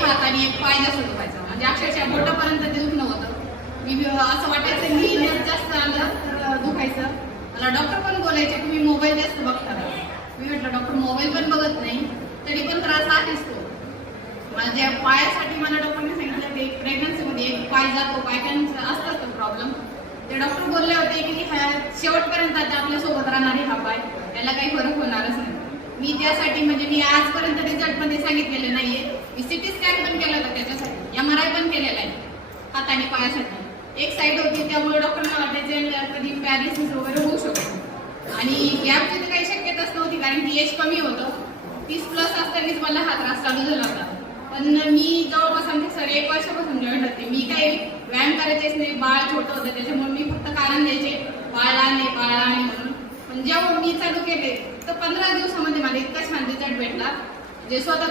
एक हात आणि एक पाय जास्त दुखायचा, म्हणजे अक्षरशः बोटापर्यंत ते दुखणं होतं. मी असं वाटायचं मी जास्त आलं तर दुखायचं. मला डॉक्टर पण बोलायचे तुम्ही मोबाईल जास्त बघता. मी म्हटलं डॉक्टर मोबाईल पण बघत नाही तरी पण त्रास आहेच तो. माझ्या पायासाठी मला डॉक्टरने सांगितलं ते प्रेग्नन्सीमध्ये एक पाय जातो, पायकांचा असतात तो प्रॉब्लेम. ते डॉक्टर बोलले होते की शेवटपर्यंत आता आपल्यासोबत राहणारे हा पाय, त्याला काही फरक होणारच नाही. मी त्यासाठी म्हणजे मी आजपर्यंत रिझल्टमध्ये सांगितलेलं नाहीये. मी सिटी स्कॅन पण केलं होतं त्याच्यासाठी, MRI पण केलेला आहे हात आणि पायासाठी. एक साईड होती त्यामुळे डॉक्टरना वाटायचे कधी पॅरालिसिस वगैरे होऊ शकतो आणि गॅपची तर काही शक्यताच नव्हती कारण की एज कमी होतं. 30+ असतानाच मला हा त्रास चालू झाला होता. पण मी जवळपास आमचे सर 1 वर्षापासून जॉईन होते. मी काही व्यायाम करायचेच नाही, बाळ छोटं होतं त्याच्यामुळे मी फक्त कारण द्यायचे बाळा नाही म्हणून. पण जेव्हा मी चालू केले तर 15 दिवसामध्ये मला इतका छान रिझल्ट भेटला जे स्वतः